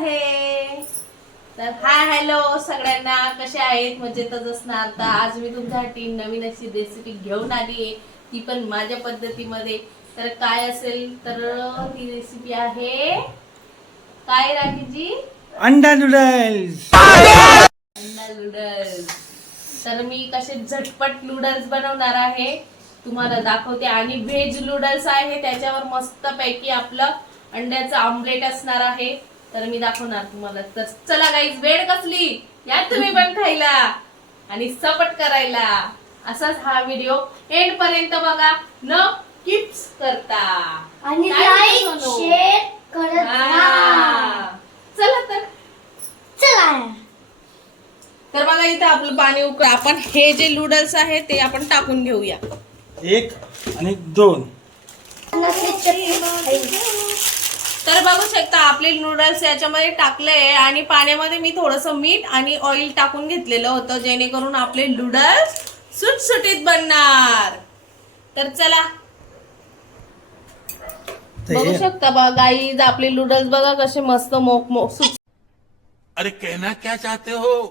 आहे. तर hi hello सगळ्यांना. कसे आहेत? मजेतच असणार. तर आज मी तुमच्यासाठी नवीन अशी रेसिपी घेऊन आली आहे. ती पण माझ्या पद्धतीमध्ये. तर काय असेल? तर ही रेसिपी आहे. काय राखीजी? अंडा नूडल्स अंडा नूडल्स तर मी कसे झटपट नूडल्स बनवणार आहे तुम्हाला दाखवते. आणि व्हेज नूडल्स आहे त्याच्यावर मस्त पैकी आपलं अंड्याचं आमलेट असणार आहे. तर मी दाखवणार तुम्हाला. तर चला गाईज वेळ कसली? या तुम्ही पण खायला आणि सपट करायला. असाच हा व्हिडिओ एंड पर्यंत बघा. न किप्स करता. आणि काय लाईक म्हणतो सोनू? शेअर करत राहा हा. चला तर. चला. तर बघा इथे आपलं पाणी उकळ. आपण हे जे नूडल्स आहे ते आपण टाकून घेऊया. एक आणि दोन. तर बघू शकता आपले नूडल्स याच्यामध्ये टाकले आणि पाण्यामध्ये मी थोडस मीठ आणि ऑइल टाकून घेतलेलं होतं जेणेकरून आपले नूडल्स सुटसुटीत बनणार. तर चला. तर बघू शकता बघा गाईज आपले नूडल्स बघा कसे मस्त मोक मोक सुट अरे कहना क्या चाहते हो?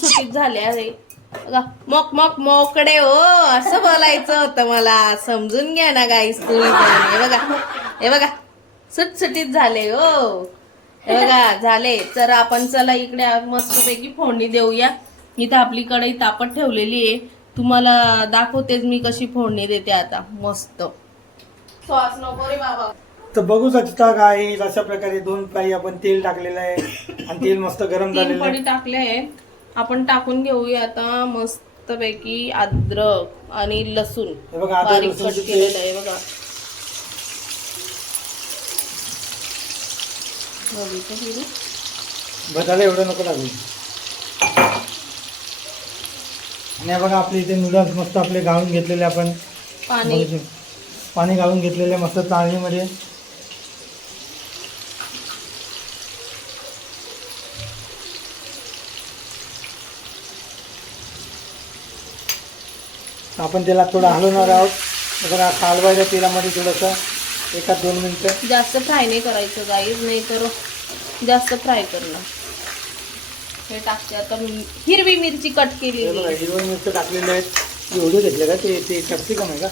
सुटीत झाले आहे. बघा मोक मोक मोकडे हो असं बोलायचं होतं मला. समजून घ्या ना गाईस तुम्ही हे बघा हे बघा. सुटसुटीत झाले हो. बघा झाले. तर आपण चला इकडे मस्तपैकी फोडणी देऊया. इथं आपली कढई तापत ठेवलेली आहे. तुम्हाला दाखवतेच मी कशी फोडणी देते आता. मस्त. सॉस नको रे बाबा. तर बघू शकता काय अशा प्रकारे दोन काही आपण तेल टाकलेलं आहे. आणि तेल मस्त गरम तीन झालेलं पडी आहे टाकले आहे. आपण टाकून घेऊया आता मस्त पैकी अद्रक आणि लसूण. हे बघा बारीक कट लसूणची केलेलं आहे बघा. बघितलं? बटाला एवढं नको टाकू आणि बघा आपले इथे नूडल्स मस्त आपले गाळून घेतलेले आपण. पाणी. पाणी गाळून घेतलेले मस्त चाळणीमध्ये. आपण त्याला थोडं हलवणार आहोत. बघा कालवायच्या तेलामध्ये थोडंसं. एका दोन मिनिटं. जास्त फ्राय नाही करायचं गाईज नाही तर जास्त फ्राय करणं. हे टाकते. आता हिरवी मिरची कट आहे. हिरवं मिरचं टाकलेले आहेत. एवढे घेतले का? ते ते कॅप्सिकम आहे का.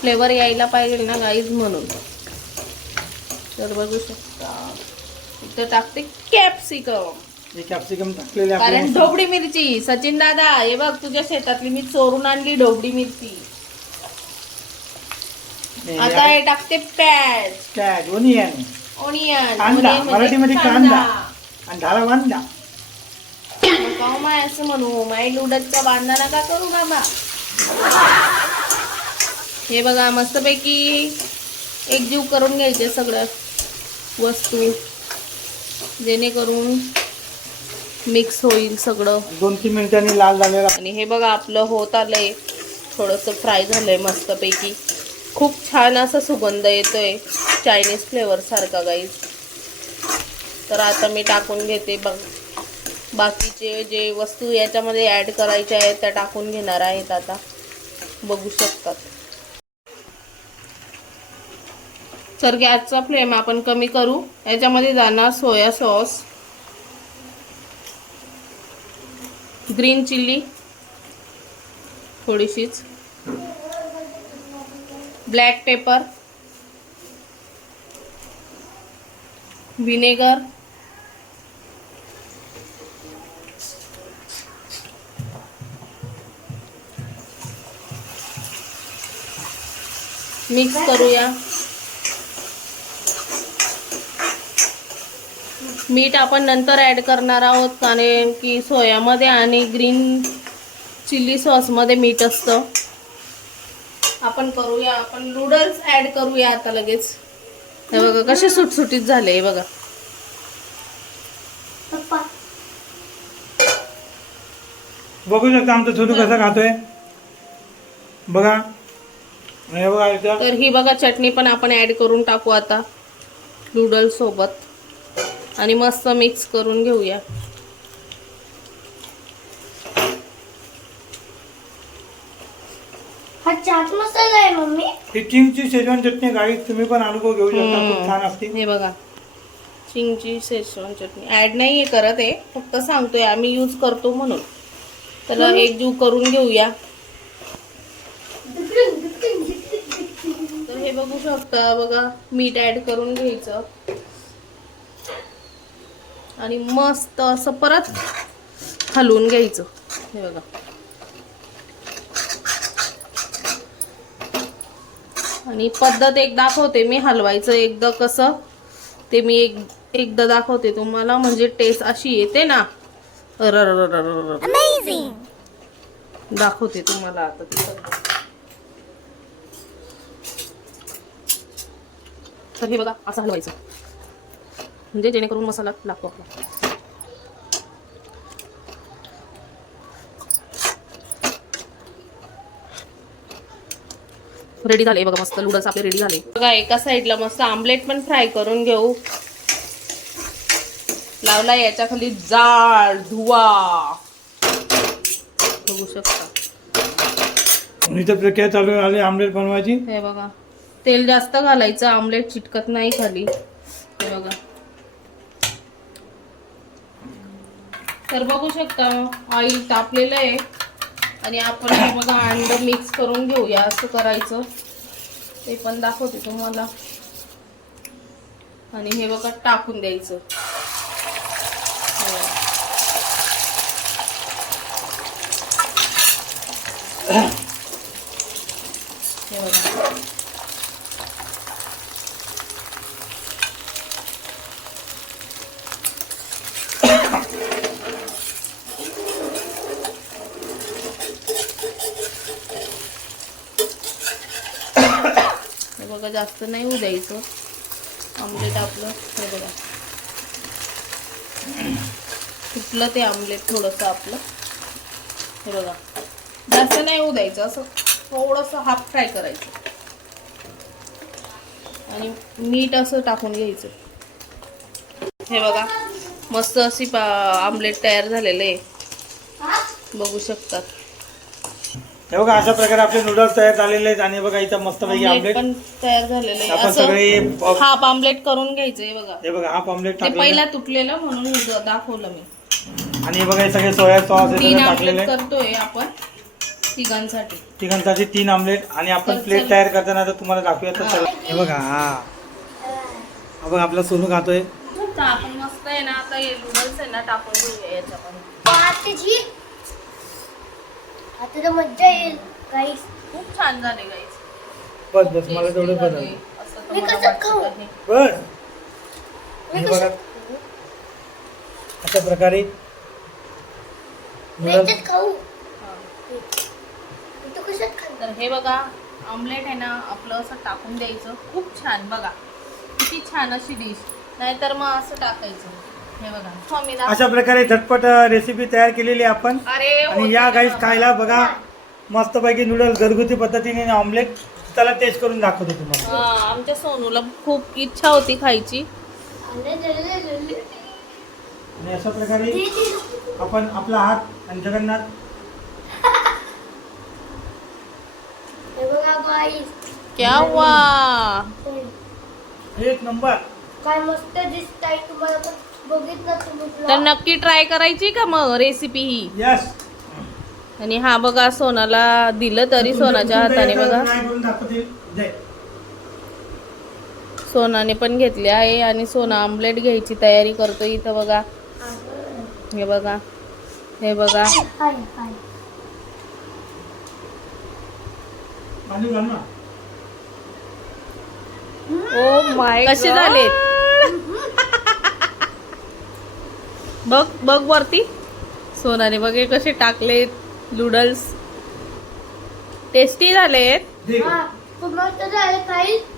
फ्लेवर यायला पाहिजे ना गाईज म्हणून. तर बघू शकता. इथं टाकते कॅप्सिकम कॅप्सिकम टाकलेले कारण ढोबळी मिरची सचिन दादा हे बघ तुझ्या शेतातली मी चोरून आणली ढोबळी मिरची. आता हे टाकते पॅड. Cat onion. ओनियन कांदा म्हणजे मराठीमध्ये कांदा. आणि ढाला वांदा. काऊ माय असं म्हणू. माय लुडतचा बांधा नका करू बाबा हे बघा मस्तपैकी एकजीव करून घ्यायचे सगळ्या वस्तू. जेणेकरून मिक्स होईल सगळं. दोन तीन मिनिटांनी लाल झालेला. आणि हे बघा आपलं होत आलंय. थोडंसं फ्राय झालंय मस्तपैकी. खूप छान असा सुगंध येतोय चायनीज फ्लेवर सारखा गाईज तर आता मी टाकून घेते बघ. बाकीचे जे वस्तू याच्यामध्ये ॲड करायच्या आहेत त्या टाकून घेणार आहेत आता. बघू शकतात. तर गॅसचा फ्लेम आपण कमी करू. याच्यामध्ये जाणार सोया सॉस ग्रीन चिल्ली थोडीशीच. ब्लॅक पेपर विनेगर मिक्स करूया. मीठ आपण नंतर ॲड करणार आहोत कारण की सोयामध्ये आणि ग्रीन चिल्ली सॉसमध्ये मीठ असतं. आपण करूया आपण नूडल्स ॲड करूया आता लगेच. हे बघा कसे सुटसुटीत झाले हे बघा. पप्पा. बघू शकता आमचं छोटू कसं खातोय. बघा. आणि हे बघा इथं. तर ही बघा चटणी पण आपण ॲड करून टाकू आता नूडल्स सोबत. आणि मस्त मिक्स करून घेऊया हा चाट मसाला काय मम्मी? ही चिंगची शेजवान चटणी गाई तुम्ही पण अनुभव घेऊ शकता खूप. छान असते. हे बघा. चिंगची शेजवान चटणी. ऍड नाहीये करत आहे फक्त सांगतोय आम्ही यूज करतो म्हणून. त्याला एक जीव करून घेऊया. तर हे बघू शकता बघा मीठ ऍड करून घ्यायचं. आणि मस्त असं परत हलवून घ्यायचं. हे बघा. आणि पद्धत एक दाखवते मी हलवायचं एकदा कसं. ते मी एक एकदा दाखवते तुम्हाला म्हणजे टेस्ट अशी येते ना. दाखवते तुम्हाला आता तर हे बघा असं हलवायचं म्हणजे जेणेकरून मसाला लागतो आपला रेडी झाले. बघा मस्त नूडल्स आपले रेडी झाले. बघा एका साईडला मस्त आमलेट पण फ्राय करून घेऊ. लावला याच्या खाली जाळ धुवा. बघू शकता. प्रक्रिया चालू आली आमलेट बनवायची. हे बघा. तेल जास्त घालायचं आमलेट चिटकत नाही खाली. हे बघा. तर बघू शकता ऑइल तापलेलं आहे. आणि आपण हे बघा अंड मिक्स करून घेऊया. असं करायचं. ते पण दाखवते तुम्हाला. आणि हे बघा टाकून द्यायचं. हो. हे बघा. हे बघा जास्त नाही होऊ द्यायचं. आमलेट आपलं हे बघा. फुटलं ते आमलेट थोडंसं आपलं. हे बघा. जास्त नाही होऊ द्यायचं असं थोडंसं हाफ फ्राय करायचं. आणि मीठ असं टाकून घ्यायचं. हे बघा. मस्त अशी पा आमलेट तयार झालेलं आहे. बघू शकतात. हे बघा अशा प्रकारे आपले नूडल्स तयार झालेले आहेत आणि बघा इथं मस्तपैकी आमलेट आमलेट पण तयार झालेलं आहे. आपण सगळे हाफ आमलेट करून घ्यायचं हे बघा. हे बघा हाफ आमलेट ते टाकलेलं पहिला तुटलेलं म्हणून दाखवलं मी. आणि हे बघा हे सगळे सोया सॉस हे तीन सगळं टाकलेलं आमलेट आहे करतोय आपण तिघांसाठी. तिघांसाठी तीन आमलेट आणि आपण प्लेट. तयार करताना तर तुम्हाला दाखवूया तर हा. चला. हे बघा हा. हा बघा आपला सोनू खातोय. तर आपण मस्त आहे ना आता हे नूडल्स आहे ना टाकून घेऊया याच्यामध्ये. आता तर मज्जा येईल काहीच खूप छान झाले गाईस बस बस मला तेवढं तर मी मला कसं खाऊ? बस. मी कसं बघा. अशा प्रकारे नूडल्स याच्यात खाऊ. हा. मी तर कशात खाऊ? तर हे बघा ऑमलेट आहे ना आपलं असं टाकून द्यायचं. खूप छान बघा. किती छान अशी डिश नाहीतर मग असं टाकायचं. हे बघा. हो, अशा प्रकारे झटपट रेसिपी तयार केलेली आहे आपण. अरे आणि या गाईस खायला बघा. मस्तपैकी नूडल्स घरगुती पद्धतीने ऑमलेट त्याला टेस्ट करून दाखवतो तुम्हाला. हा, आमच्या सोनूला खूप इच्छा होती खायची. आणि अशा प्रकारे. आपण आपला हात आणि जगन्नाथ. हे बघा क्या हुआ? एक नंबर. काय मस्त दिसत आहे तुम्हाला. पण तर? नक्की ट्राय करायची का मग रेसिपी ही? यस आणि हा बघा सोनाला दिलं तरी सोनाच्या हाताने बघा. सोनाने पण घेतले आहे आणि सोना आमलेट घ्यायची तयारी करतो इथं बघा. हे बघा. हे बघा. हाय हाय. ओ माय कसे झाले बघ बघ वरती. सोनाने बघे कसे टाकले नूडल्स टेस्टी झालेत. हा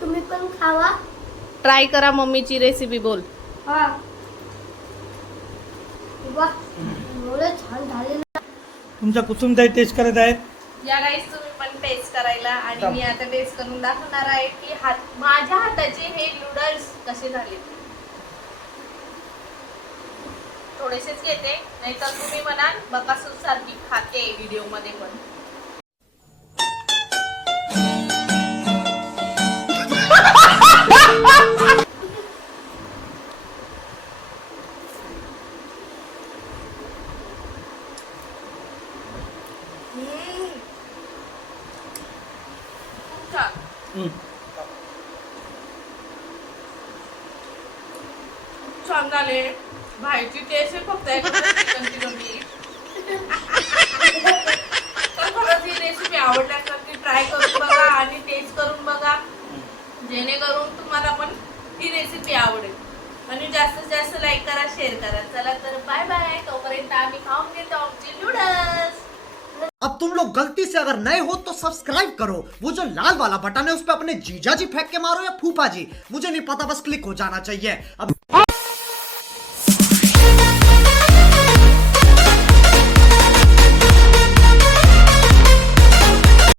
तुम्ही पण खावा. ट्राय करा मम्मीची रेसिपी बोल. हा. तुमच्या कुसुमताई टेस्ट करत आहेत? या गाईस तुम्ही पण टेस्ट करायला. आणि मी आता टेस्ट करून दाखवणार आहे की हात माझ्या हाताचे हे नूडल्स कसे झाले थोडेसेच घेते नाहीतर तुम्ही म्हणाल बकासूर सारखी खाते व्हिडिओमध्ये पण छान झाले. भाईची टेस्ट फक्त आहे चिकनची कमी तर खरंच ही रेसिपी आवडल्यास नक्की ट्राय करून बघा आणि टेस्ट करून बघा. जेणेकरून तुम्हाला पण ही रेसिपी आवडेल. आणि जास्तीत जास्त लाईक करा शेअर करा. चला तर बाय बाय तोपर्यंत आम्ही खाऊन घेतो आमचे नूडल्स अब तुम लोग गलती से अगर नए हो तो सब्सक्राइब करो। वो जो लाल वाला बटन है उस पर अपने जीजा जी फेंक के मारो या फूफा जी मुझे नहीं पता बस क्लिक हो जाना चाहिए। अब